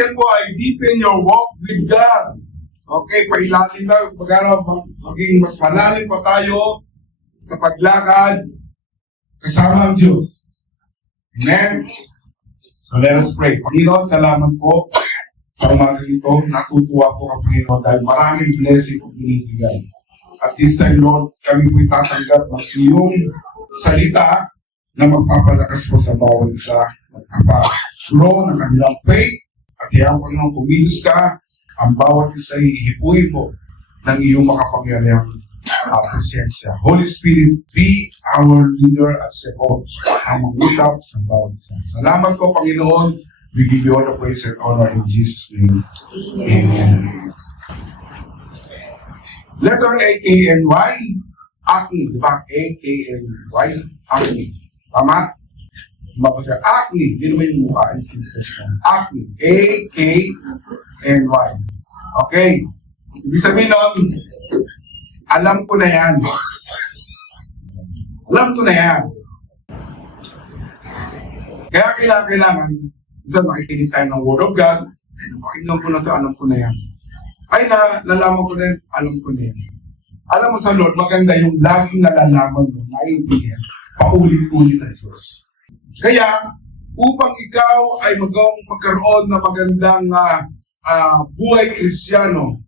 title ko ay Deepen Your Walk with God. Okay, pailalim tayo. Maging mas malalim pa tayo sa paglakad kasama ang Diyos. Amen? So let us pray. Panginoon, salamat po sa umaga ito. Natutuwa po ang Panginoon dahil maraming blessing ang binibigay. At this time, Lord, kami po'y tatanggap ng iyong salita na magpapalakas po sa bawat isa. Magpapa-grow ng kanilang faith. At yan, Panginoon, kumilos ka, ang bawat isa ay hipuin mo ng iyong makapangyarihang presensya. Holy Spirit, be our leader at support ang mag-usap sa bawat isa. Salamat po, Panginoon. We give you all the praise and honor in Jesus' name. Amen. Letter A-K-N-Y, acne, di ba? A-K-N-Y, acne. Tama? Mabasa, acne, di naman yung mukha. Acne, A-K-N-Y. Okay. Ibig sabihin nun, alam ko na yan. Alam ko na yan. Kaya kailangan, isa makikinig tayo ng Word of God, pakinggan ko na ito, alam ko na yan. Ay, nalaman ko na yan, alam ko na yan. Alam mo sa Lord, maganda yung laging nalalaman mo, naiintindihan, paulit-ulit ang Diyos. Kaya, upang ikaw ay magkaroon ng magandang buhay Kristiyano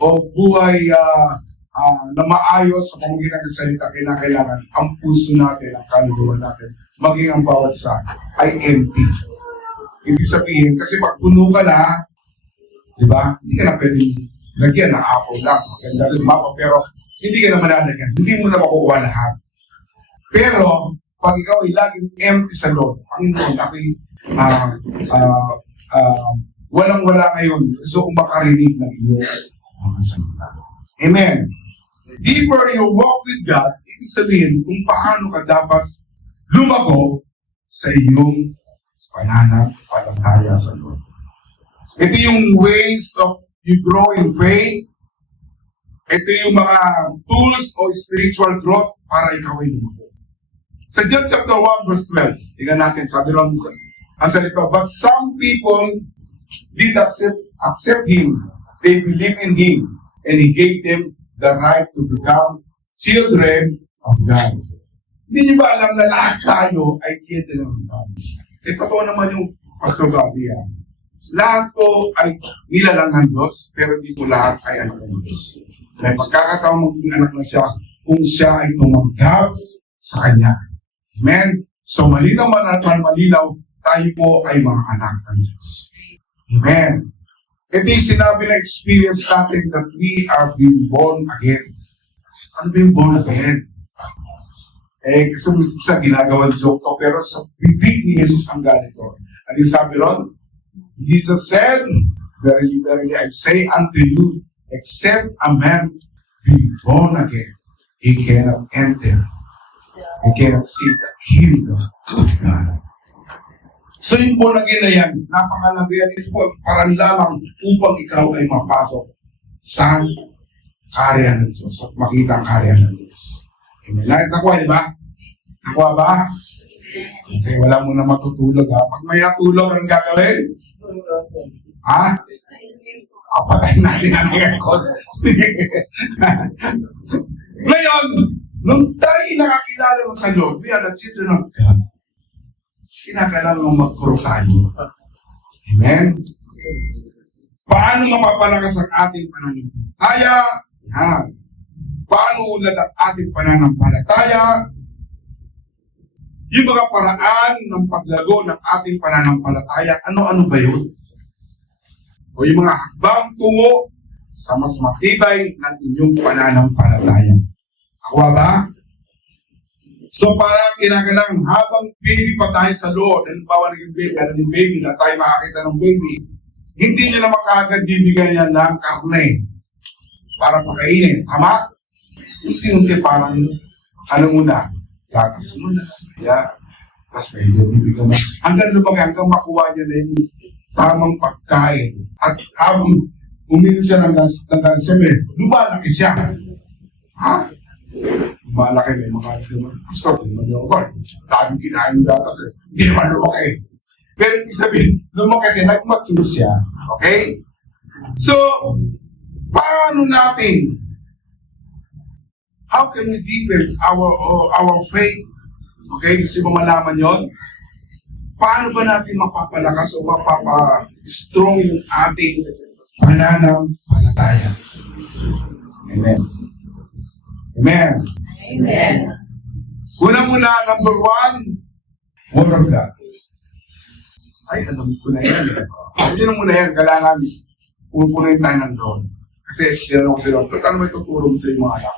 o buhay na maayos sa pamamagitan ng salita, kailangan ang puso natin, ang kaluluwa natin, maging ang bawat isa ay empty. Ibig sabihin, kasi pag puno ka na, di ba, hindi ka na pwedeng lagyan ng apple lang, maganda rin mapa, pero hindi ka na malalagyan, hindi mo na makukuha lahat. Pero, pag ikaw ay laging empty sa Lord, Panginoon, ako'y walang-wala ngayon, gusto kong makarinig ng iyong mga salita. Amen. Deeper you walk with God, ibig sabihin kung paano ka dapat lumago sa iyong pananampalataya sa Lord. Ito yung ways of you grow in faith. Ito yung mga tools o spiritual growth para ikaw ay lumago. Sa John chapter 1 verse 12, tingnan natin, sabi ron ang salita, but some people did accept Him. They believed in Him. And He gave them the right to become children of God. Hindi niyo ba alam na lahat tayo ay children of God? Totoo naman yung Pastor Bobby. Lahat po ay nilalang ng Diyos, pero hindi po lahat ay anak ng Diyos. May pagkakataon maging anak na siya kung siya ay tumanggap sa Kanya. Amen? So malinaw malinaw, tayo po ay mga anak ng Diyos. Amen? Ito yung sinabi na experience natin that we are being born again. Ano being born again? Kasi sa ginagawa joke ko, pero sa bibig ni Jesus ang galing ko. Ano yung sabi ron? Jesus said, verily, verily, I say unto you, except a man be born again, he cannot enter. He cannot see the kingdom of God. So yung born again na yan, napakalaga yan. Ito po, parang lamang upang ikaw ay mapasok sa karya ng Diyos at makita ang karya ng Diyos. Nakuha, di ba? Nakuha ba? Kasi wala mo na matutulog, ha? Pag may natulog, anong gagawin? Ha? Apatayin natin ang aircon. Sige. Ngayon, nung tayo nakakilala mo sa Lord, we are the children of God. Kinakailangan mong magkuro tayo. Amen? Paano mapapalakas ang ating pananampalataya? Yan. Paano ulad ang ating pananampalataya? Yung mga paraan ng paglago ng ating pananampalataya, ano-ano ba yun? O yung mga hakbang tungo sa mas matibay ng inyong pananampalataya. Ako ba? So parang kinakailangan habang baby pa tayo sa Lord, halimbawa naging baby na tayo makakita ng baby, hindi niya na makaagad bibigyan niya ng karne para pakainin. Tama? Unti-unti parang ano muna, gatas muna. Yeah. Tapos may bibigyan mo. Hanggang lumaki, hanggang makuha niya na yung tamang pagkain. At habang uminom siya ng semen, lumalaki siya. Ha? Lumalaki, may mga naman. Pastor, hindi naman yung award. Daming kinain yung gatas eh. Hindi naman lumaki. Pero ibig sabihin, lumaki siya, nag-mature siya. Okay? So, paano natin, how can we deepen our faith? Okay? Gusto mo malaman yon? Paano ba natin mapapalakas o mapapa-strong yung ating pananampalataya? Amen. Amen. Amen. Una-muna, number 1, Word of God. Ay, alam ko na yan. Hindi na muna yan, kailangan pupunin tayo ng doon. Kasi tinanong ko sila, ano may tutulong sa mga anak?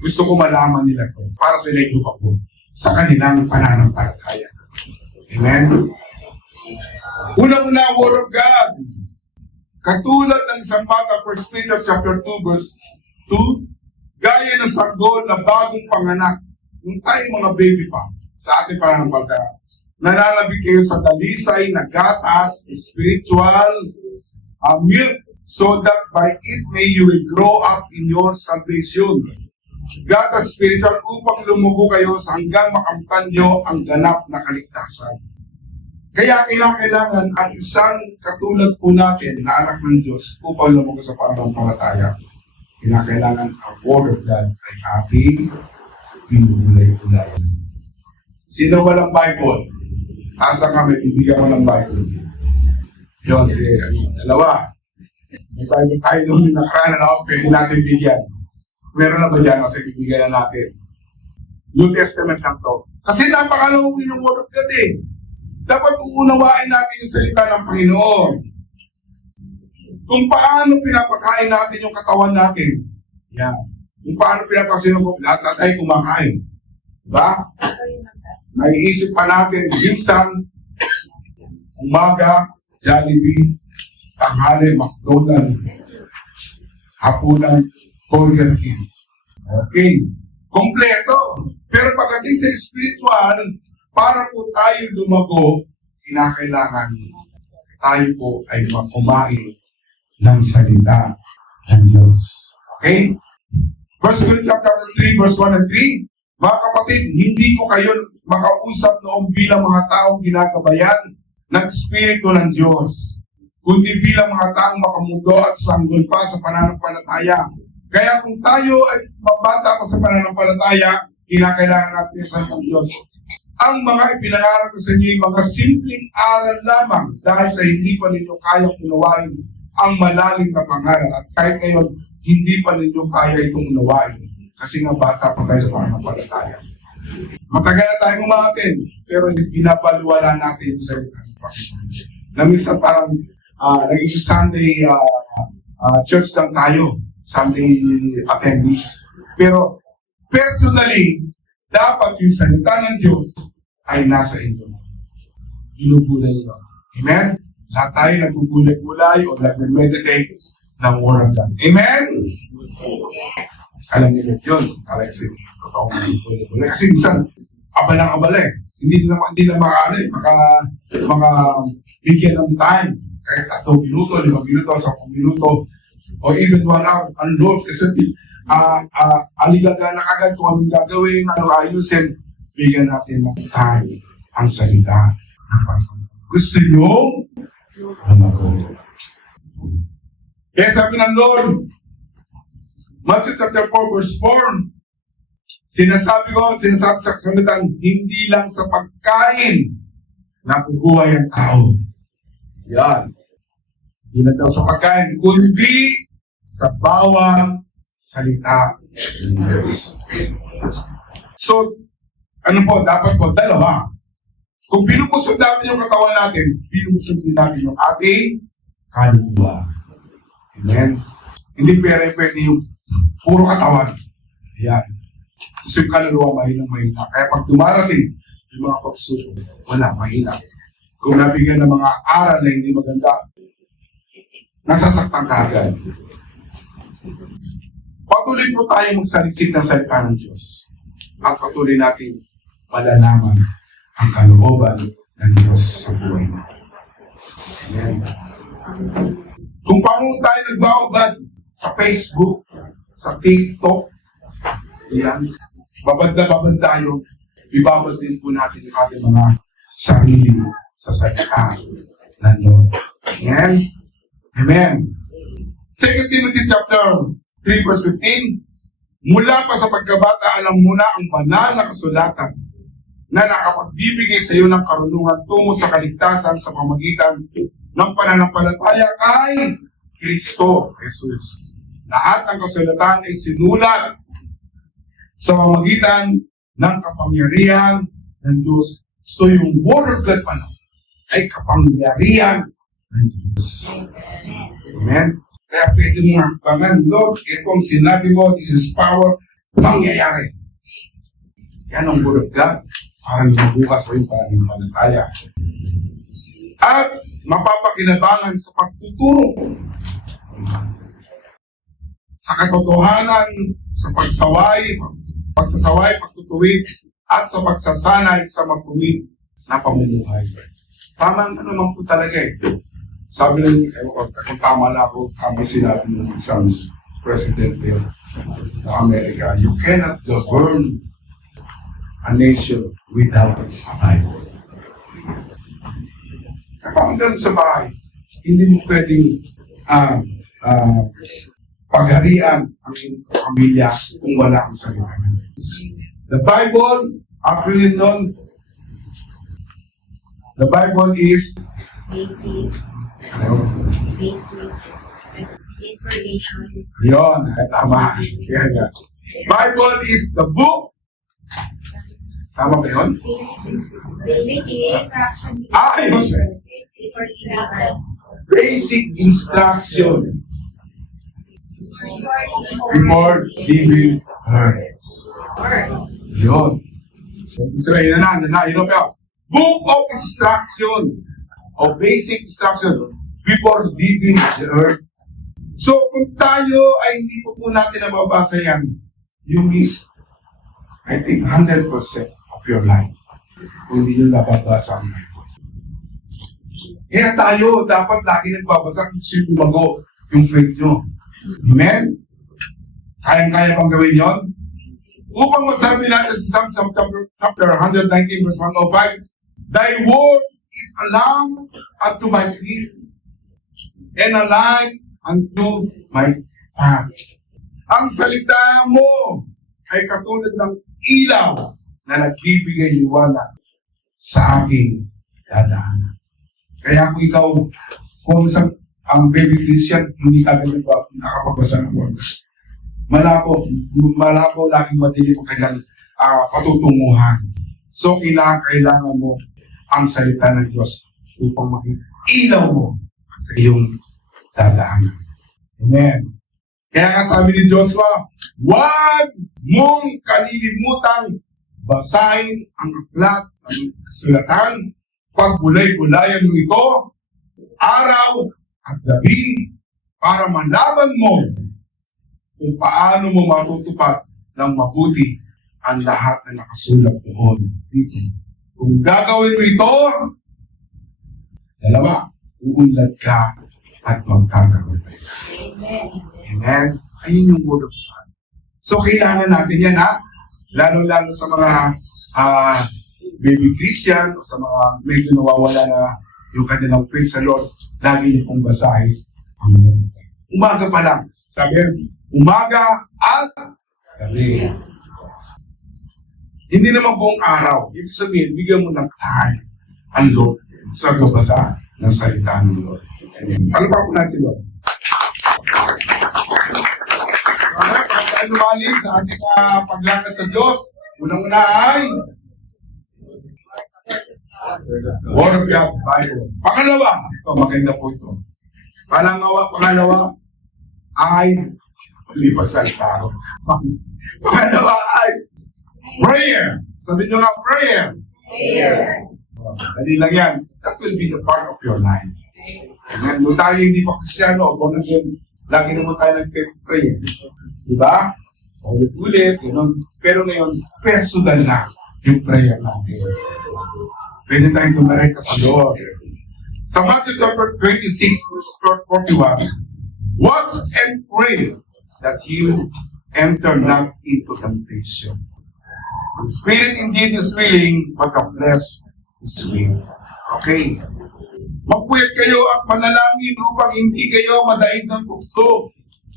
Gusto ko malaman nila ito para sa inyo ako sa kanilang pananampalataya. Amen? Una-una, Word of God. Katulad ng isang bata, 1 Peter chapter 2, verse 2, gaya ng sanggol na bagong panganak, yung tayo mga baby pa, sa ating pananampalataya, nananabig kayo sa dalisay na gatas, spiritual milk, so that by it may you will grow up in your salvation. Gatas spiritual upang lumugo kayo hanggang makamtan nyo ang ganap na kaligtasan. Kaya kailangan ang isang katulad po natin na anak ng Diyos upang lumugo sa pananampalataya. Kailangan ang Word of God ay ating pinulay-ulayan. Sino walang Bible? Asa kami, bibigyan mo ng Bible. Yun, dalawa. May Bible tayo doon na nakaraan na pwede natin bigyan. Meron na ba dyan? Kasi bibigyan na natin. New Testament lang to. Kasi napakalawin ng Word of God eh. Dapat uunawain natin yung salita ng Panginoon. Kung paano pinapakain natin yung katawan natin. Yan. Kung paano pinapakain kung lahat na tayo kumakain. Diba? Naiisip pa natin, minsan, umaga, Jollibee, tanghali, McDonald's, hapunan, Burger King. Okay. Kompleto. Pero pagdating sa spiritual, para po tayo lumago, kinakailangan tayo po ay kumain ng salita ng Diyos. Okay? 1 Corinthians chapter 3, verse 1 and 3, mga kapatid, hindi ko kayo makausap noong bilang mga taong ginagabayan ng Espiritu ng Diyos, kundi bilang mga taong makamundo at sanggol pa sa pananampalataya. Kaya kung tayo ay mabata pa sa pananampalataya, kinakailangan natin sa Diyos. Ang mga ipinangarap ko sa inyo ay mga simpleng aral lamang dahil sa hindi pa ninyo kayang unawain ang malalim na pangaral. At kahit ngayon, hindi pa ninyo kaya itong unawain. Kasi nga bata pa tayo sa pananampalataya. Matagal na tayong umatin, pero binabaliwala natin yung salita ng Panginoon. Na minsan parang naging Sunday church lang tayo, Sunday attendees. Pero personally, dapat yung salita ng Diyos ay nasa inyo. Ginugulay nyo. Amen? Lahat tayo nagugulay-gulay o nag-meditate ng Word of God. Amen? Alam niyo yun. Kasi minsan, abalang-abala eh. Hindi na bigyan ng time. Kahit 3 minuto, 5 minuto, 10 minuto, o even 1 hour. Ang Lord, kasi aligaga na agad kung anong gagawin, anong ayusin, bigyan natin ng time ang salita ng Panginoon. Gusto nyo lumago. Kaya sabi ng Lord, Matthew chapter 4, verse 4, sinasabi sa kasundutan, hindi lang sa pagkain nabubuhay ang tao. Yan. Hindi lang daw sa pagkain, kundi sa bawat salita ng Diyos. So, ano po, dapat po, dalawa. Kung binubusog natin yung katawan natin, binubusog din natin yung ating kaluluwa. Amen? Hindi pwede yung puro katawan. Ayan. Kasi yung kaluluwa, mahina. Kaya pag dumarating yung mga pagsubok, wala, mahina. Kung nabigyan ng mga aral na hindi maganda, nasasaktan ka agad. Patuloy po tayo magsalisik ng salita ng Diyos. At patuloy natin malalaman ang kalooban ng Diyos sa buhay mo. Amen. Kung paano tayo nagbaobad sa Facebook, sa TikTok, yan, babad tayo, ibabad din po natin yung ating mga sarili sa salita ng Lord. Amen? Amen. 2 Timothy chapter 3 verse 15, mula pa sa pagkabata, alam mo na ang banal na kasulatan na nakapagbibigay sa iyo ng karunungan tungo sa kaligtasan sa pamagitan ng pananampalataya kay Kristo Jesus. Lahat ng kasulatan ay sinulat sa pamagitan ng kapangyarihan ng Diyos. So yung Word of God pa lang ay kapangyarihan ng Diyos. Amen? Kaya pwede mong hakbangan, Lord, itong sinabi mo, this is power, pangyayari. Yan ang Word of God. Parang mabukas sa iyong pananampalataya. At mapapakinabangan sa pagtuturo. Sa katotohanan, sa pagsasaway, pagtutuwid, at sa pagsasanay sa matuwid na pamumuhay. Tama ka naman po talaga eh. Sabi ng, kung tama na ako, kami sinabi ng isang presidente ng Amerika, you cannot govern a nation without a Bible. Kapag ganun sa bahay, hindi mo pwedeng pagharian ang iyong pamilya kung wala ang salita ng Diyos. The Bible, acronym nun, the Bible is Basic information. Yun, tama. Yan, yan. Bible is the book. Tama ba yun? Basic instruction. Yun. Basic instruction before leaving earth. Yun. So, sabihin na, yun ba? Book of instruction o basic instruction before leaving the earth. So, kung tayo ay hindi po natin nababasa yan, you miss, I think, 100% of your life. Kung hindi nyo nababasa ang Bible. Kaya tayo, dapat lagi nagbabasa kung sino lumago yung faith nyo. Amen? Kayang-kaya pang gawin yon? Upang masabi natin sa Psalm chapter 119 verse 105, Thy word is a lamp unto my feet, and a light unto my path. Ang salita mo ay katulad ng ilaw na nagbibigay liwanag sa aking dadaanan. Kaya kung ikaw, kung ang baby Christian, hindi ka nakapagbasa ng word. Malabo laging madilim ang kanyang patutunguhan. So, kailangan mo ang salita ng Diyos upang maging ilaw mo sa iyong dadaanan. Amen. Kaya nga sabi ni Joshua, huwag mong kalilimutang basahin ang aklat ng kasulatan, pagbulay-bulayan mo ito, araw at gabi, para malaman mo kung paano mo matutupad ng mabuti ang lahat na nakasulat doon dito. Kung gagawin mo ito, dalawa, uunlad ka at magtatagumpay ka. Amen? Ayun yung word of God. So, kailangan natin yan, ha? Lalo-lalo sa mga baby Christian o sa mga medyo nawawala na yung kanilang faith sa Lord, lagi niyo pong basahin ang word of God. Umaga pa lang. Sabi, umaga at gabi. Hindi naman buong araw. Ibig sabihin, bigyan mo ng time ang Lord sa pagbabasa ng salita ng Lord. Amen. Ano pa po na si Lord? Kaya pag tayo lumali sa ating paglakad sa Diyos, unang-una ay Word of God, Bible. Pangalawa, ito, maganda po ito. Pangalawa ay hindi pagsalita. Pangalawa ay prayer. Sabi nyo nga, prayer. Dali lang yan. That will be the part of your life. Amen. Kung tayo hindi pa Kristyano, lagi naman tayo nag-pray. Diba? Ulit-ulit. Pero ngayon, personal na yung prayer natin. Pwede tayong tumarekta sa Lord. Sa Matthew chapter 26, verse 41, watch and pray that you enter not into temptation. The spirit indeed is willing, but the flesh is weak. Okay. Magpuyat kayo at manalangin upang hindi kayo madaig ng tukso.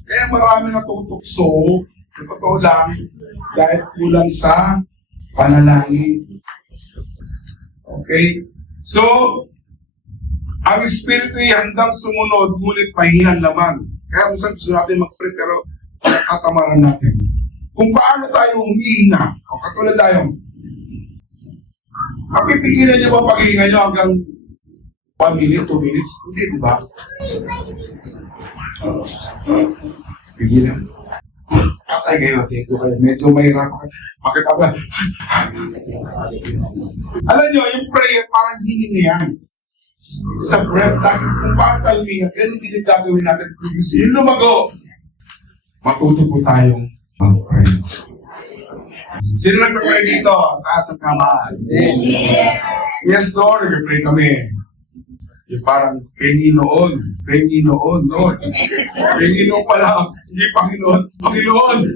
Kaya marami natutukso, sa totoo lang, dahil kulang sa panalangin. Okay? So, ang Espiritu ay handang sumunod, ngunit mahinang laman. Kaya minsan gusto natin mag-pray, pero katamaran natin. Kung paano tayo humihinga, o katulad tayo, pipigilan niyo ba paghihinga niyo hanggang 1 minute, 2 minutes? Hindi, di ba? Pigilan. Patay kayo, teko kayo. Medyo mahirap. Bakit ako? Alam niyo, yung prayer parang hininga yan. Sa breath, lagi kung paano tayo huminga, ganun din yung gagawin natin. Kung gusto yung lumago, matuto po tayong mag-pray. Sino nag-pray dito? Taas ang kamay. Yes, Lord, nag-pray kami. Yung parang Panginoon, Lord. Panginoon pala, hindi Panginoon. Panginoon.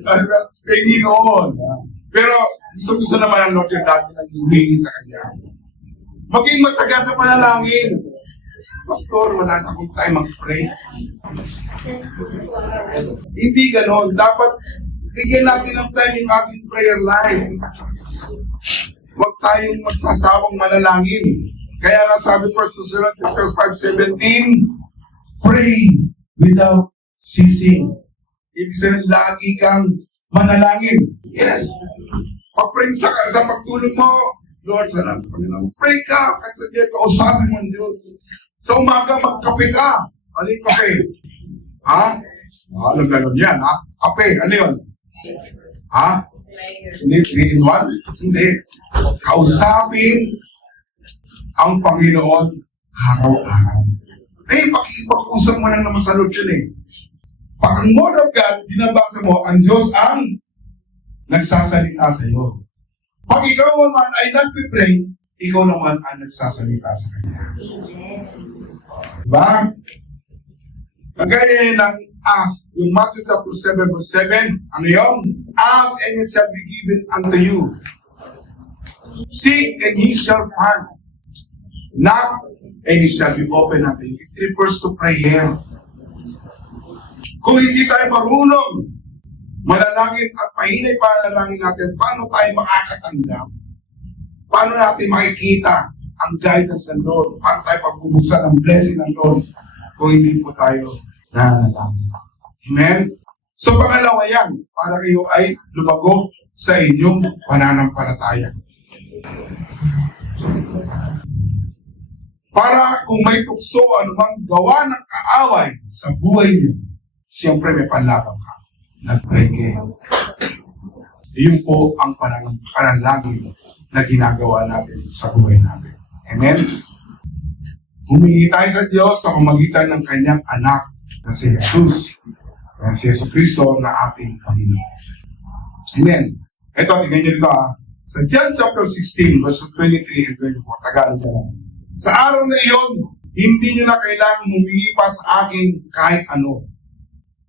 Pero gusto naman ang Lord yung dati nang humingi sa Kanya. Maging mataga sa panalangin. Pastor, wala na akong time mag-pray. Hindi ganon. Dapat bigyan natin ng time yung ating prayer life. Huwag tayong magsasawang manalangin. Kaya nga sabi 1 Thessalonians 5:17, pray without ceasing. Ibig sabihin, lagi kang manalangin. Yes. Pag-pray sa pagtulog mo, Lord, salamat Panginoon. Pray ka, kahit sa diyan, kausapin mo ang Diyos. Sa umaga, magkape ka. Ano yung kape? Ha? Alam ganon yan, ha? Kape, ano yun? Ha? Hindi, 3 in 1? Hindi. Kausapin ang Panginoon araw-araw. Pakikipag-usap mo lang naman sa Lord yun eh. Pag ang Word of God, binabasa mo, ang Diyos ang nagsasalita sa iyo. Pag ikaw naman ay nagpipray, ikaw naman ang nagsasalita sa Kanya. Diba? Kagaya ng ask, yung Matthew chapter 7 verse 7, ano yun? Ask and it shall be given unto you. Seek and ye shall find. Knock and it shall be open unto you. It refers to prayer. Kung hindi tayo marunong manalangin at mahinay panalangin natin, paano tayo makakatanggap? Paano natin makikita ang guidance ng Lord? Paano tayo pagbubuksan ang blessing ng Lord kung hindi po tayo nanalangin? Amen? So pangalawa yan, para kayo ay lumago sa inyong pananampalataya. Para kung may tukso anumang gawa ng kaaway sa buhay niyo, siyempre may panlabang ka. Nag-pray kayo. Iyon po ang panalangin na ginagawa natin sa buhay natin. Amen? Humingi tayo sa Diyos sa pamamagitan ng Kanyang anak na si Jesus. Na si Jesus Cristo na ating Panginoon. Amen. Ito, tignan niyo dito Sa John chapter 16, verse 23 and 24, Tagalog ka lang. Sa araw na iyon, hindi niyo na kailangang humingi pa sa akin kahit ano.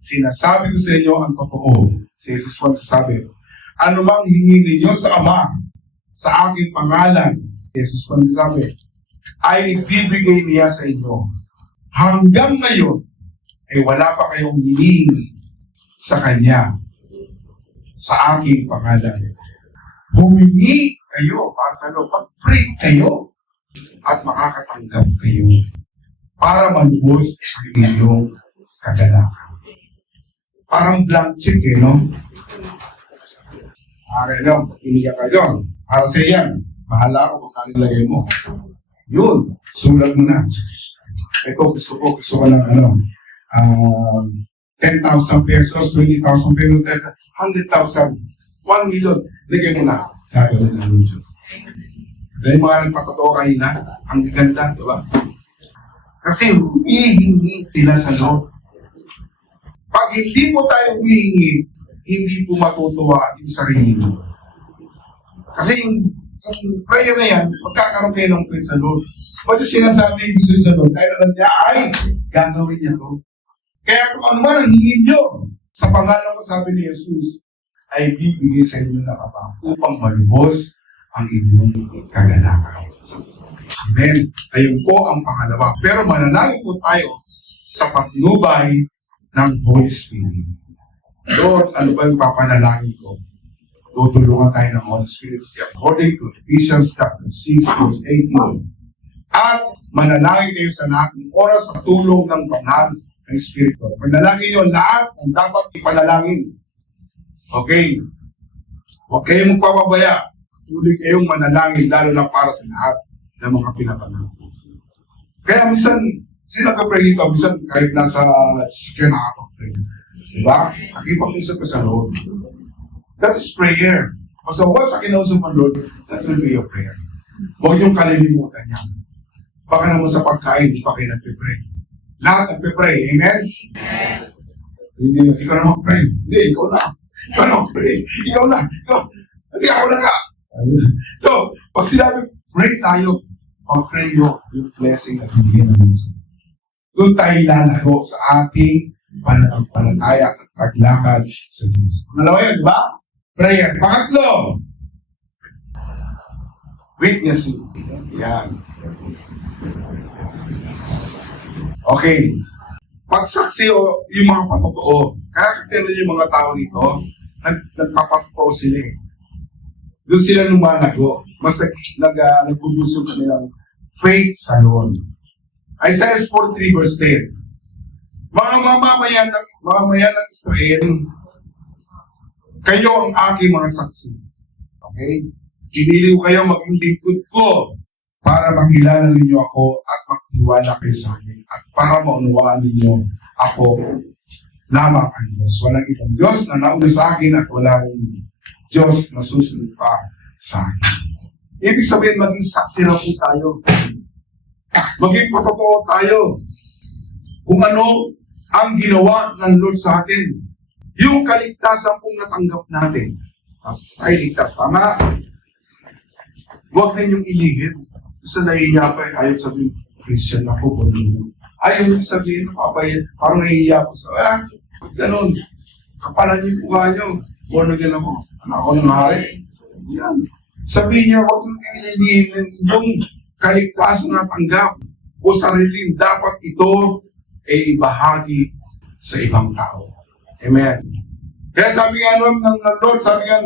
Sinasabi ko sa inyo ang totoo. Si Jesus po nagsasabi, ano mang hingi ninyo sa Ama, sa aking pangalan, si Jesus po nagsasabi, ay ibibigay niya sa inyo. Hanggang ngayon, ay wala pa kayong hinihingi sa Kanya, sa aking pangalan. Humingi kayo para sa Lord. Pag-pray kayo at makakatanggap kayo para malubos ang inyong kagalakan. Parang blank check no? Okay, no? Piniga ka doon. Para sa yan, bahala ako kung kanilagay mo. Yun, sulat mo na. Ito, gusto ko lang 10,000 pesos, 20,000 pesos, 100,000, 1 million. Lagay mo na. Gagawin ng Diyos. Dahil mga nagpatotoo kanina, ang gaganda, di ba? Kasi humihingi sila sa Lord. Pag hindi po tayo humihingi, hindi po matutuwa yung sarili mo. Kasi yung prayer na yan, magkakaroon kayo ng faith sa Lord. Pag yung sinasabi yung gusto sa Lord, dahil alam niya, ay, gagawin niya to. Kaya kung ano man ang hingin nyo, sa pangalan ko sabi ni Jesus, ay bibigay sa inyo na kapang upang malubos ang inyong kagalakan. Amen. Ayun po ang pangalawa. Pero manalangin po tayo sa patnubay ng Holy Spirit. Lord, ano ba yung papanalangin ko? Tutulungan tayo ng Holy Spirit according to Ephesians chapter 6 verse 18. At manalangin kayo sa lahat ng oras sa tulong ng banal ng Espiritu. Manalangin nyo lahat ang dapat ipanalangin. Okay? Huwag kayong magpapabaya. Tuloy kayong manalangin lalo na para sa lahat ng mga pinapanalangin. Kaya minsan, sila ka-pray dito, minsan kahit nasa sikya nakaka-pray. Diba? Nakipag-usap ka sa Lord. That is prayer. Basta once sa kinausap ng Lord, that will be your prayer. Huwag niyong kalilimutan yan. Baka naman sa pagkain, di pa kayo nagpipray. Lahat nagpipray. Amen? Hindi, ikaw na mag-pray. Hindi, ikaw na. Ikaw na mag-pray. Ikaw na. Ikaw. Kasi ako na nga. So, pag sinabi, pray tayo. Pag-pray nyo, yung blessing na bigyan ng Diyos. Doon tayo lalago sa ating pananampalataya at paglakad sa Diyos. Pangalawa yun, di ba? Prayer. Pangatlo, witnessing. Yan. Okay. Pagsaksi o yung mga patotoo. Kaya katulad yung mga tao dito, nagpapatotoo sila eh. Doon sila lumalago. Mas nagpupuso kanilang faith sa Lord. Isaiah 43 verse 10. Mga mamamayan ng Israel, kayo ang aking mga saksi. Okay? Pinili ko kayo maging lingkod ko para makilala ninyo ako at magtiwala kayo sa akin at para maunawaan ninyo ako lamang ang Diyos. Walang ibang Diyos na nauna sa akin at walang Diyos na susunod pa sa akin. Ibig sabihin, maging saksi na po tayo. Maging patotoo tayo kung ano ang ginawa ng Lord sa atin. Yung kaligtasan pong natanggap natin. Ay, ligtas. Tama. Huwag na yung ilihim. Sa nahihiya pa, ayaw sabihin, Christian ako. Ayaw sabihin, parang nahihiya po sa, ganun. Kapalan niyo yung mukha niyo. Born again ako. Anak ako ng hari. Yan. Sabihin niya, huwag yung ilihim yung kaligtasan na tanggap o sariling dapat ito ay ibahagi sa ibang tao. Amen. Kaya sabi nga ng Lord, sabi nga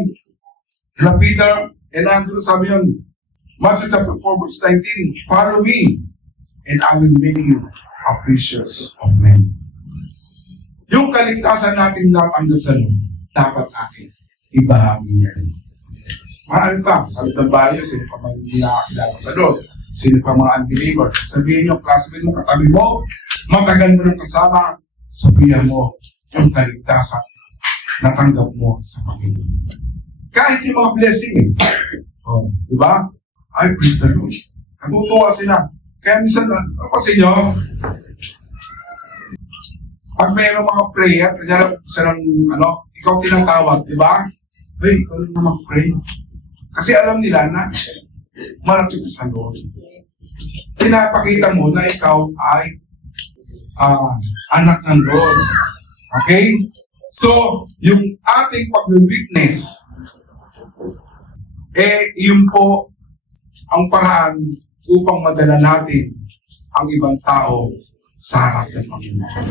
na Peter and Andrew, sabi nga Matthew chapter 4 verse 19, follow me and I will make you a precious of men. Yung kaligtasan natin natanggap sa Lord, dapat atin ibahagi yan. Marami pa. Sabi ng baryo, sino pa mga hindi nakakilala sa Lord? Sino pa mga unbeliever? Sabihin nyo, classmate mo, katabi mo, matagal mo ng kasama, sabihan mo yung kaligtasan na tanggap mo sa Panginoon. Kahit yung mga blessing eh. Di ba? Ay, praise the Lord. Natutuwa sila. Kaya minsan, kasi nyo, pag mayroong mga prayer, kanya sa ikaw tinatawag, di ba? Ay, ikaw lang na mag-pray. Kasi alam nila na malapit sa Lord. Pinapakita mo na ikaw ay anak ng Lord. Okay? So, yung ating pag-witness, yun po ang paraan upang madala natin ang ibang tao sa harap ng Panginoon.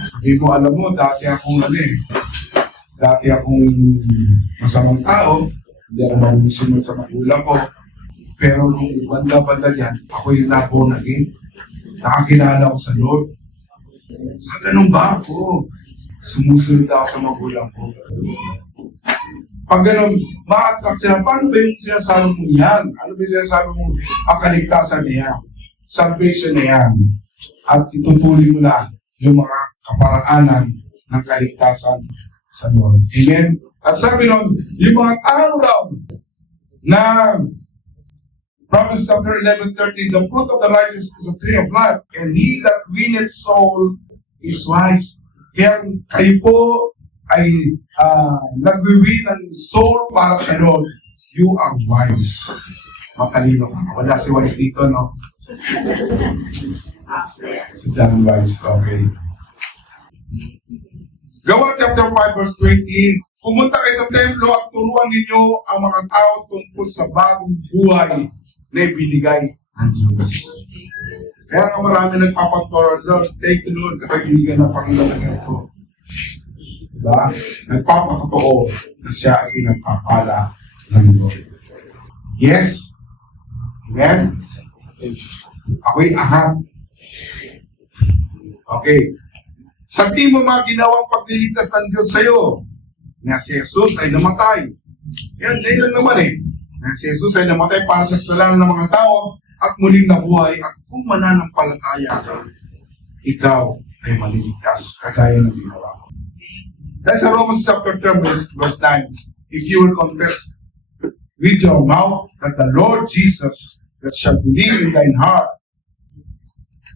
Sabi mo, alam mo, dati akong masamang tao, hindi ako mamusunod sa magulang ko. Pero nung banda-banda dyan, ako yung nabonagin. Nakakilala ko sa Lord. Ganun ba ako? Sumusunod ako sa magulang ko. Pag ganun, ma-attract sila, paano ba yung sinasabi mo yan? Ano ba yung sinasabi mo? Ang kaligtasan niya. Salvation na yan. At itutuloy mo na yung mga kaparaanan ng kaligtasan sa Lord. Amen? At sabi nun, yung mga tao raw na Proverbs chapter 11:13, the fruit of the righteous is a tree of life, and he that winneth soul is wise. Kaya kayo po ay nag-win ng soul para sa Lord, you are wise. Matalino ka. Wala si wise dito, no? Si John Wise, okay. Gawa chapter 5 verse 20, pumunta kayo sa templo at turuan ninyo ang mga tao tungkol sa bagong buhay na ibinigay ng Diyos. Kaya nga marami nagpapaturo, Lord, thank you Lord, kapag binigyan ng Panginoon ng ganito. Diba? Nagpapatotoo na siya ay nagpapala ng Lord. Yes. Amen? Ako'y ahad. Okay. Sabihin mo mga ginawang pagliligtas ng Diyos sa'yo na si Jesus ay namatay. Yan, lang naman eh. Na si Jesus ay namatay para sa kasalanan ng mga tao at muling nabuhay at kung mananampalataya ka, ikaw ay maliligtas kagaya ng ginawa ko. That's sa Romans chapter 10 verse 9. If you will confess with your mouth that the Lord Jesus that shall believe in thine heart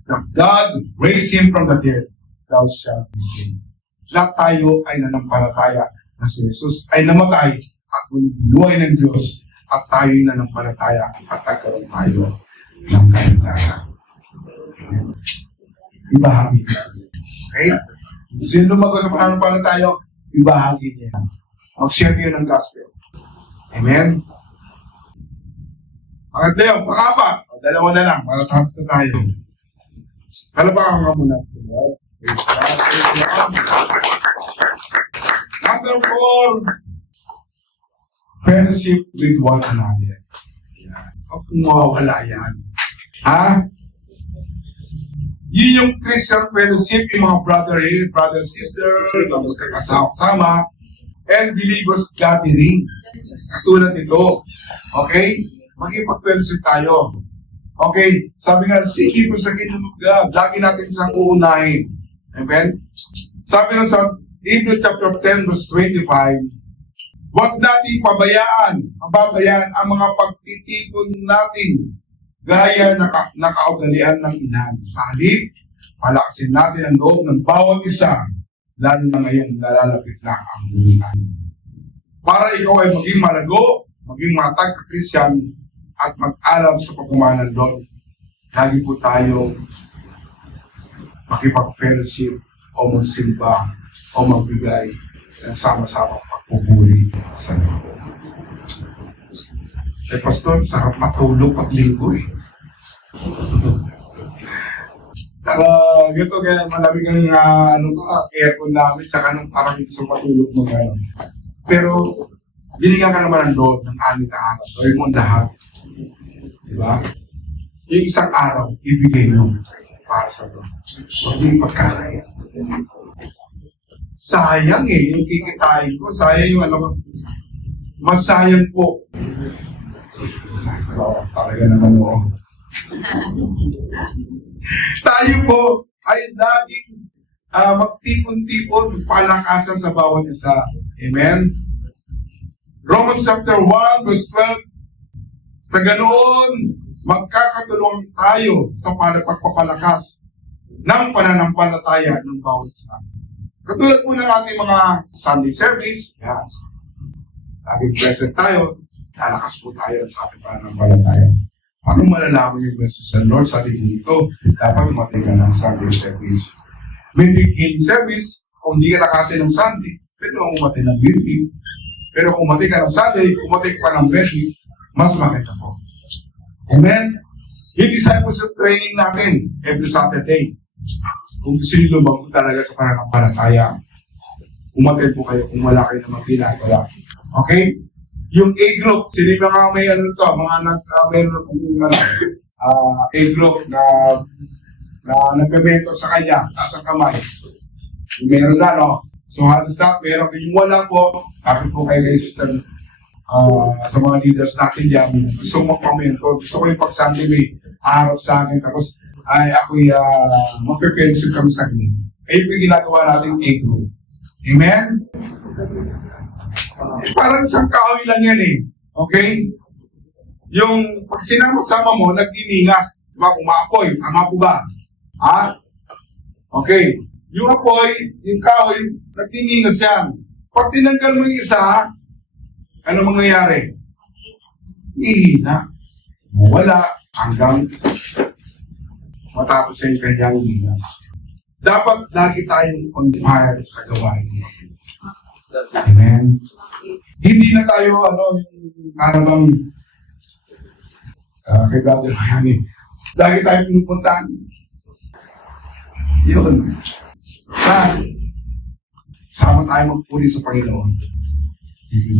that God raised him from the dead, thou shalt be saved. Lahat tayo ay nanampalataya na si Jesus ay namatay at buhay ng Diyos at tayo nanampalataya at nagkaroon tayo ng kaligtasan. Ibahagi niya. Okay? Sino lumago sa pananampalataya, ibahagi niya. Mag-share kayo ng gospel. Amen? Pangatlo, pangapat. Dalawa na lang, para tapos na tayo. Kalabakan nga muna sa Lord. Number 4, fellowship with one another. Yan. O kung mawawala yan. Ha? Yun yung Christian fellowship, yung mga brother here, brother, sister, kasama, and believers gathering. Katulad nito. Okay? Magipag-fellowship tayo. Okay? Sabi nga, sige po sa kingdom of God. Lagi natin isang uunahin. Amen? Sabi nga sa Hebrews chapter 10 verse 25, huwag nating pabayaan ang mga pagtitipon natin gaya na kaugalian ng inan. Sa halip, palakasin natin ang loob ng bawat isa, lalo na ngayong nalalapit na ang hulugan. Para ikaw ay maging malago, maging matag sa Christian, at mag-alam sa pagkumanan Lord. Lagi po tayo makipag-fellowship o magsimba o magbigay ng sama-sama pagpupuri sa Lord. Eh, Pastor, sarap matulog pag linggo eh. Saka, ganito kaya malamig ang aircon namin, tsaka nang parang sa matulog mo gano'n. Pero, binigyan ka naman ng Lord ng amin na araw. Gawin mo ang lahat. Diba? Yung isang araw, ibigay mo para sa Lord. Huwag yung pagkakaya. Sayang eh, yung kikitain ko. Sayang yung mas sayang po. Talaga naman mo. Tayo po ay laging magtipon-tipon, palakasan sa bawat isa. Amen? Romans chapter 1 verse 12, sa ganoon, magkakatulungan tayo sa pagpapalakas ng pananampalataya ng bawat isa. Katulad po ng ating mga Sunday service, yan. Laging present tayo, lalakas po tayo sa ating pananampalataya. Paano malalaman yung message sa Lord sa ating dito? Dapat umatay ka ng Sunday service. May weekend service, kung hindi ka nakati ng Sunday, pwede mo umatay ng weekend. Pero kung umatay ka ng Sunday, umatay ka pa ng weekend, mas maganda po. Amen? Yung discipleship training natin every Saturday. Kung gusto nyo lumang talaga sa pananampalataya, umatay po kayo kung wala kayo namang ginagawa. Okay? Yung A-group, sino mga may ano to, mga A-group na nagbe-mentor sa kanya, taas ang kamay. Meron na, no? So, halos lahat, meron. Yung wala po, kapit po kayo kay Sister sa mga leaders natin diyan, gusto ko magpamentor, gusto ko yung pag-Sunday may harap sa akin, tapos ay ako'y magpe-fellowship kami sa akin. Ayun po yung ginagawa natin A-group. Amen? Parang isang kahoy lang yan eh. Okay? Yung pag sinama-sama mo, nagdiningas. Diba? Kung maapoy, tama po ba? Ha? Okay. Yung apoy, yung kahoy, nagdiningas yan. Pag tinanggal mo yung isa, ano mangyayari? Ihina. Wala hanggang matapos sa yung kanyang linas. Dapat lagi tayong on fire sa gawain. Amen. Hindi na tayo, kay Brother Mayani. Lagi tayo pinupuntahan. Yun. Sama tayo magpuri sa Panginoon.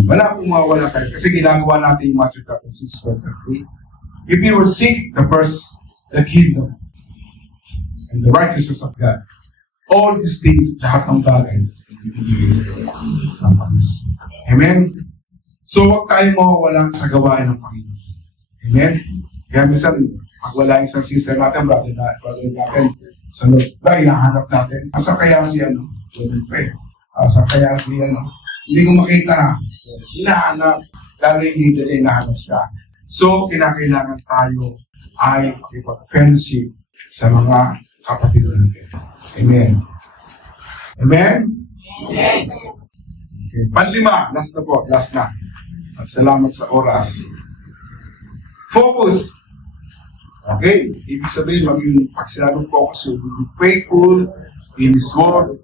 Wala pong mawawala tayo. Kasi ginagawa natin yung Matthew chapter 6 verse 3. If you will seek the kingdom, and the righteousness of God, all these things, lahat ng bagay, ibibigay sa iyo ng Panginoon. Amen? So, huwag tayo mawawala sa gawain ng Panginoon. Amen? Kaya minsan, pag wala isang sister natin, brother natin, sa loob, hinahanap natin. Asa kaya si ano? Asa kaya si ano? Hindi ko makita. Hinahanap. Lalo yung leader na hinahanap siya. So, kinakailangan tayo ay makipag-friendship sa mga kapatid natin. Amen. Amen? Amen. Okay. Panlima. Last na po. Last na. At salamat sa oras. Focus. Okay? Ibig sabihin, maging pag sinabing focus, you'll be faithful in His word,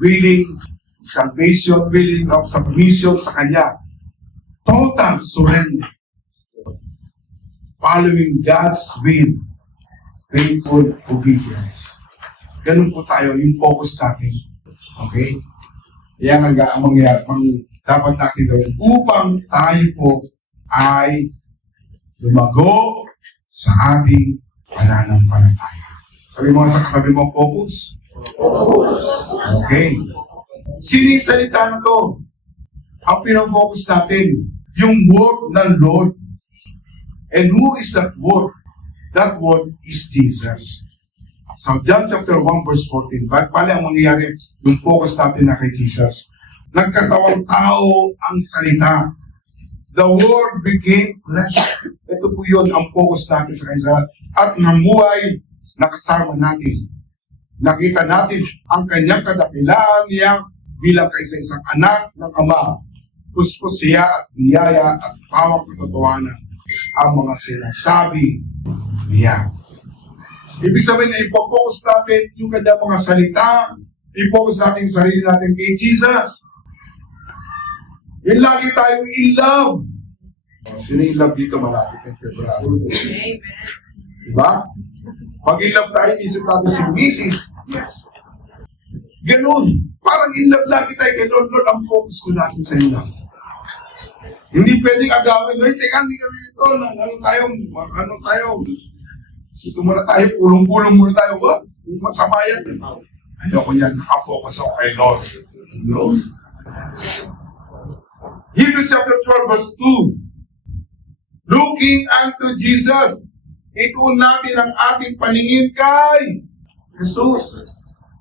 willing salvation, willing of submission sa Kanya. Total surrender. Following God's will. Faithful obedience. Ganun po tayo, yung focus natin. Okay? Yan ang mangyayari, dapat natin gawin upang tayo po ay lumago sa ating pananampalataya. Sabi mo sa katabi mo, focus. Okay. Sinisalita na to. Ang pinafocus natin, yung word ng Lord. And who is that word? That word is Jesus. So, John chapter 1 verse 14, pala ang mangyayari yung focus natin na kay Jesus. Nagkatawang tao ang salita. The word became flesh. Ito po yun ang focus natin sa kanya. At namuhay, nakasama natin. Nakita natin ang kanyang kadakilaan niya bilang kaisa-isang anak ng Ama. Puspos siya at biyaya at pawang katotohanan ang mga sinasabi niya. Ibig sabihin na ipopokus natin yung kanyang mga salita, ipokus natin yung sarili natin kay Jesus. Yan lagi tayong in love. Sino in love dito malapit ng February? Amen. Diba? Pag in love tayo, isip natin si Mrs. Yes. Ganun. Parang in love lagi tayo kay Lord. Lord, ang focus ko natin sa in love. Hindi pwedeng agawin. Ay, teka, hindi kami ito. Ano tayo? Ito muna tayo. Pulong-pulong muna tayo. What? Masama yan. Ayoko yan. Nakapokus ako kay Lord. No? Hebrews chapter 12 verse 2. Looking unto Jesus. Ituon natin ang ating paningin kay Jesus.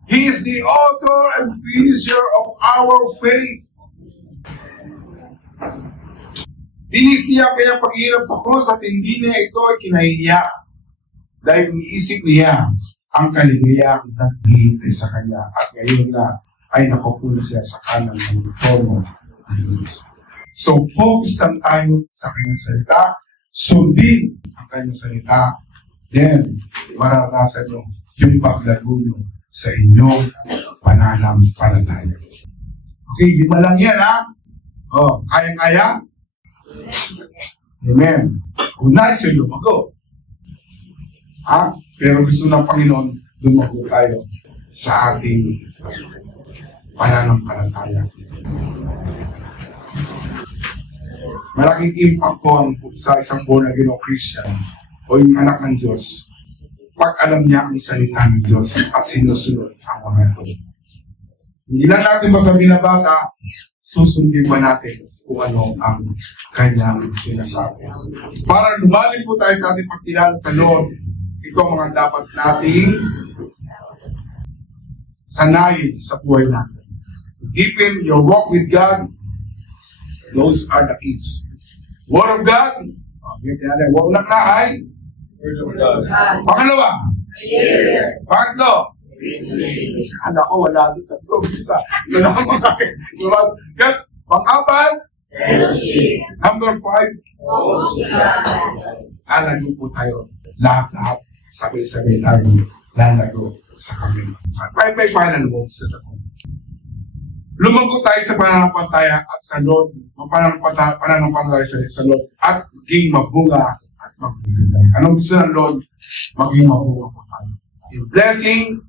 He is the author and finisher of our faith. Dinis niya kaya paghirap sa krus at hindi niya ito ay kinahiya. Dahil iniisip niya ang kaligayang naghihintay sa kanya at ngayon na ay nakapuna siya sa kanan ng trono ng Diyos. So, focus lang tayo sa kanyang salita, sundin ang kanyang salita, then maranasan nyo yung paglago nyo sa inyong pananampalataya. Okay, 5 lang yan ha? Oh, kayang-kaya? Amen. Una, siya lumago. Ha? Pero gusto ng Panginoon, lumago tayo sa ating pananampalataya. Malaking impact po ang sa isang born-again o Christian o yung anak ng Diyos pag alam niya ang salita ng Diyos at sinusunod ang mga ito. Hindi lang natin basta binabasa, susundin pa natin kung ano ang kanyang sinasabi. Para lumalim po tayo sa ating pagkilala sa Lord, ito ang mga dapat nating sanayin sa buhay natin. Deepen your walk with God. Those are the keys. Word of God. Word ng lahay. Pangalawa. Pangatlo. Kala ko wala doon sa provinsa. Yes. Pang-apat. Number 5. Lalago po tayo. Lahat-lahat. Sabay-sabay tayo. Lalago sa kamila. Paano mo sa ako? Lumago tayo sa pananampalataya at sa Lord, pananampalataya sa Lord, at maging mabunga at mabuti tayo. Anong gusto ng Lord? Maging mabuti po tayo. In blessing,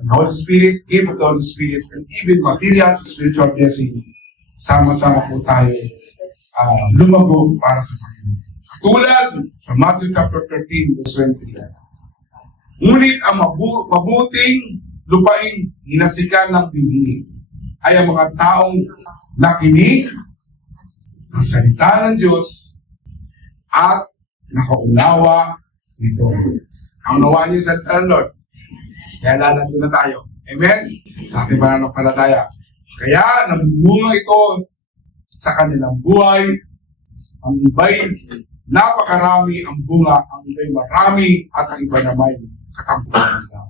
and Holy Spirit, give of the Holy Spirit, and even material to spiritual blessing, sama-sama po tayo lumago para sa Panginoon. Tulad sa Matthew chapter 13, verse 23. Ngunit ang mabuting lupain hinasikan ng bibig ay ang mga taong nakinig ang salita ng Diyos at nakaunawa nito. Ang unawaan niyo sa salita ng Lord. Kaya lalalo na tayo. Amen? Sa ating pananampalataya. Kaya nagbunga ito sa kanilang buhay. Ang iba'y napakarami ang bunga, ang iba'y marami, at ang iba naman katampuan nila.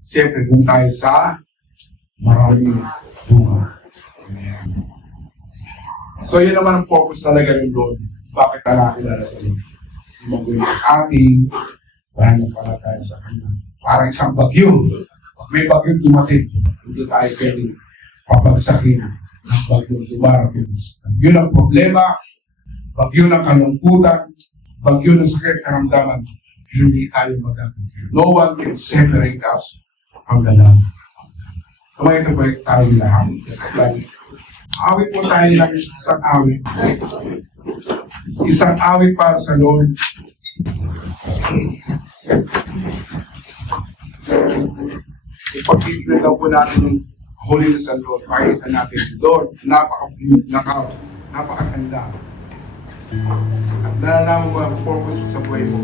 Siyempre, doon tayo sa maraming bunga. Amen. So, yun naman ang purpose talaga ng Lord. Bakit tayo nakilala sa Lord? Yung ating pananampalataya sa Kanya. Parang isang bagyo. Pag may bagyong dumating, hindi tayo pwedeng papagsakin ng bagyong dumarating. Bagyo ng problema, bagyo ng kalungkutan, bagyo ng sakit karamdaman, hindi tayo magagawin. No one can separate us from the love. Ito ba tayo lahat? That's like, awit po tayo ng isang awit. Isang awit para sa Lord. Ipagtitignan lang po natin yung holiness ng Lord. Pakikita natin, Lord, napakaganda. At nalalaman mo ang purpose mo sa buhay mo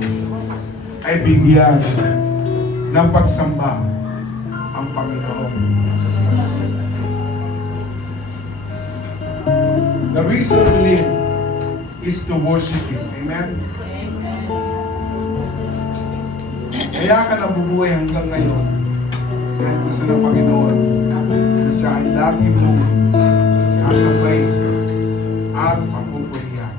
ay bigyan ng pagsamba ang Panginoon. The reason to live is to worship Him. Amen? Kaya ka nabubuhay hanggang ngayon dahil gusto ng Panginoon na siya ay lagi mo sasabay at papupurihan.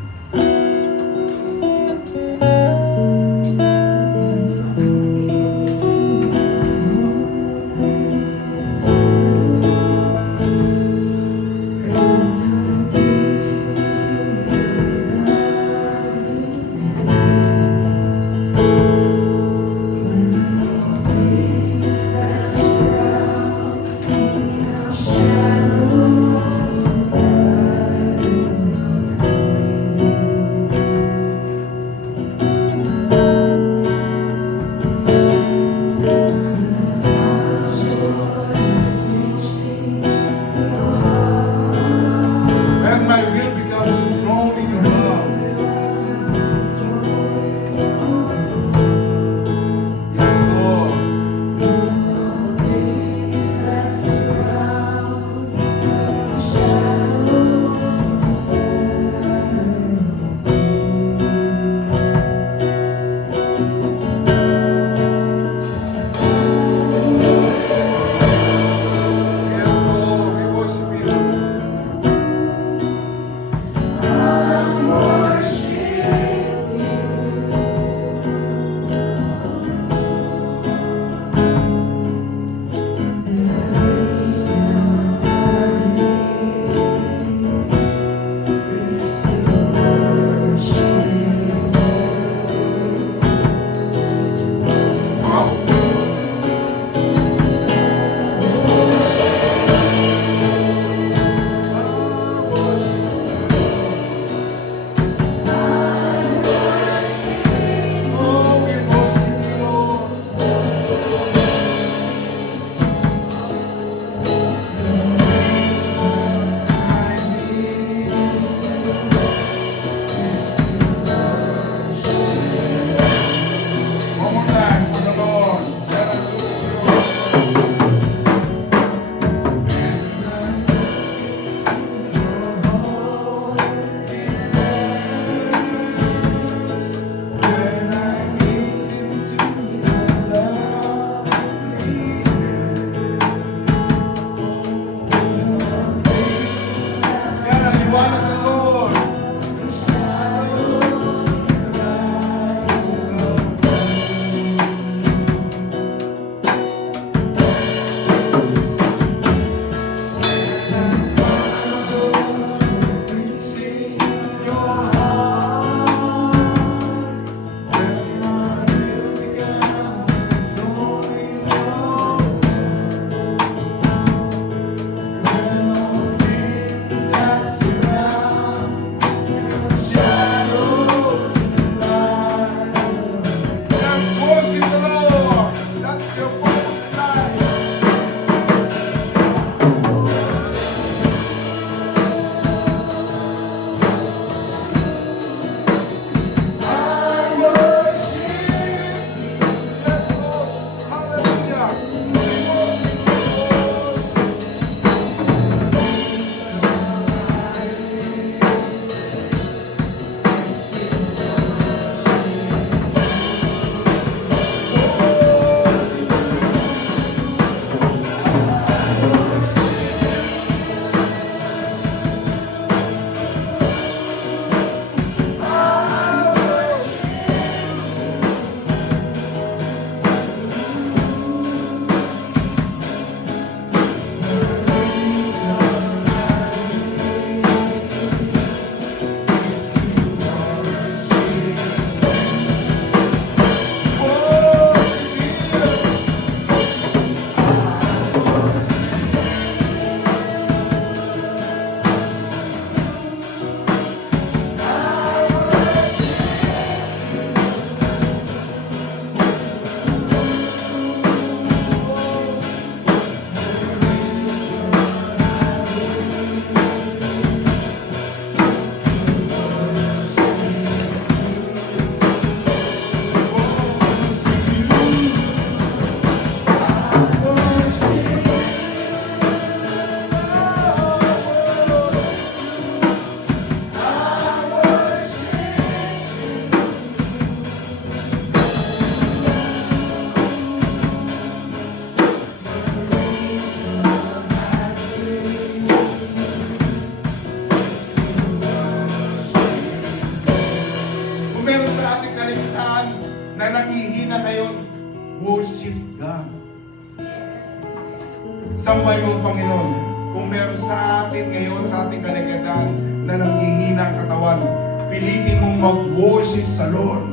Sambay mo, Panginoon. Kung meron sa atin ngayon, sa ating kalagayan na nanghihina ang katawan, pilitin mong mag-worship sa Lord.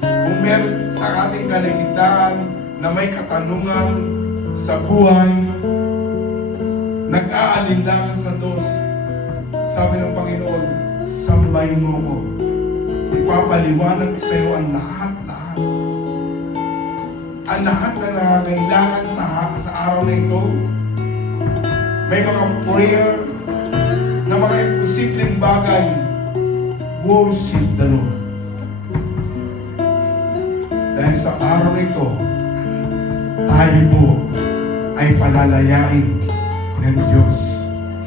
Kung meron sa ating kalagayan na may katanungan sa buhay, nag-aalinlangan sa Diyos, sabi ng Panginoon, sambay mo ko. Ipapaliwanag ko sa iyo ang lahat-lahat. Ang lahat na nangangailangan sa araw na ito. May mga prayer na mga imposibleng bagay. Worship the Lord. Dahil sa araw na ito, tayo po ay palalayain ng Diyos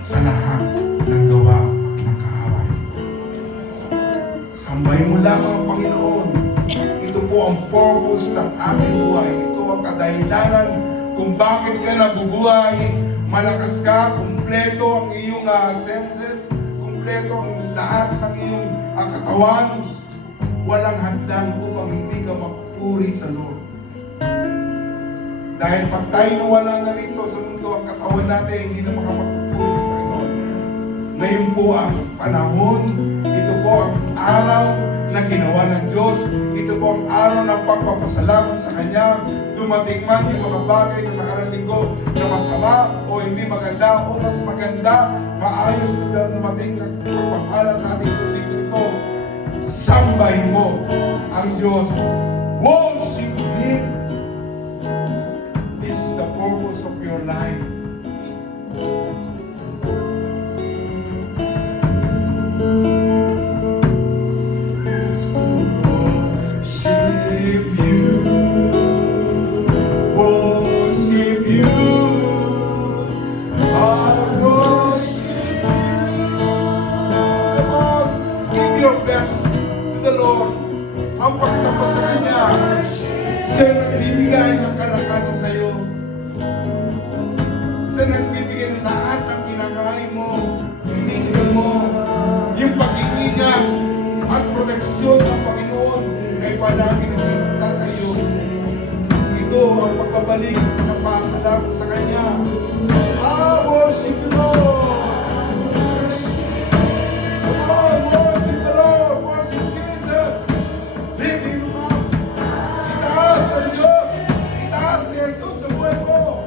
sa lahat ng gawa ng kaaway. Sambay mo lamang, Panginoon. Ito po ang purpose ng ating buhay. Ito ang kadahilanan kung bakit ka nabubuhay. Malakas ka, kumpleto ang iyong senses, kumpleto ang lahat ng iyong katawan. Walang hadlang upang hindi ka magpuri sa Lord. Dahil pag tayo nawala na rito sa mundo, ang katawan natin hindi na makapagpupuri sa Panginoon. Ngayon po ang panahon, ito po ang araw na ginawa ng Diyos. Ito po ang araw ng pagpapasalamat sa Kanya. Dumating man yung mga bagay na nakarating ko na masama o hindi maganda o mas maganda, maayos na dumating na pagpapala sa ating tulig ito. Sambay mo ang Diyos. Worship Him. This is the purpose of your life. Worship You. Worship You. I worship You. Come on, give your best to the Lord. Ang pagsamba sa Kanya, siya nagbibigay ng kalakasan sa iyo. Siya nagbibigay ng lahat ng kinakain mo, hinihingan mo. Yung pag-iingat at proteksyon ng Panginoon ay palagi nagtitinda sa iyo. Ito ang pagbabalik ng pasalamat sa Kanya. Worship the Lord! Come on, worship the Lord! Worship Jesus! Lift Him up! Itaas ang Diyos! Itaas si Jesus sa buhay mo!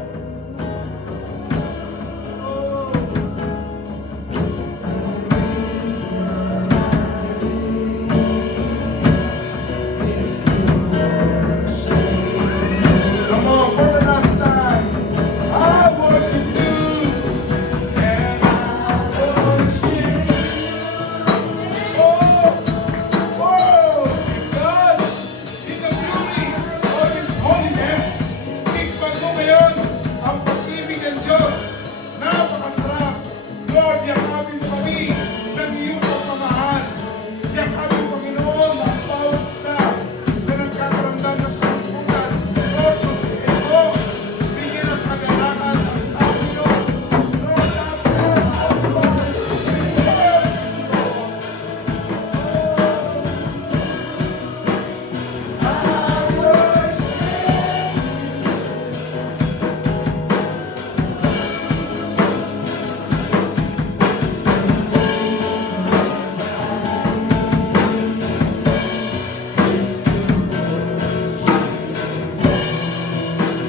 Come on, for the last time! I worship You! And I worship You! Oh! God! In the beauty of His holiness, tikman mo ngayon ang pag-ibig ng Diyos. Napakasarap. Lord, yakapin mo kami ng iyong pagmamahal. Yakapin, Panginoon, ang bawat isa na nagkakaramdam ng pagkukutan. Lord, tutuin mo. Bigyan ng kagalakan ang tao niyo. Lord,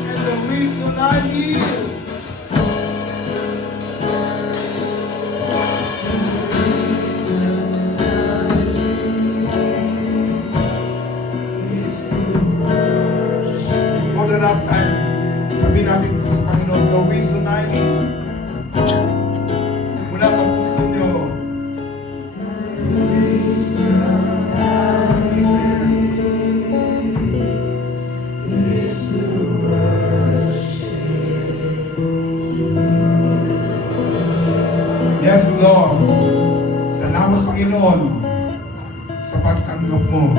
and the reason I live. For the last time, sabihin natin ito sa Panginoon, the reason I live. Mula sa puso niyo. Yes, Lord. Salamat, Panginoon, sa pagtanggap mo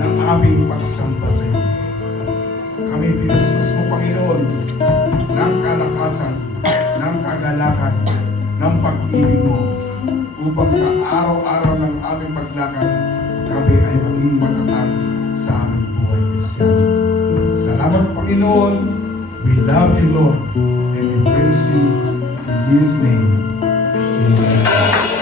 ng aming pagsamba sa iyo. Kami pinusus mo, Panginoon, ng kalakasan, ng kagalakan, ng pag-ibig mo, upang sa araw-araw ng aming paglakad, kami ay maging matatag sa aming buhay Kristiyan. Salamat, Panginoon, We love you, Lord, and we praise you in Jesus' name. Amen.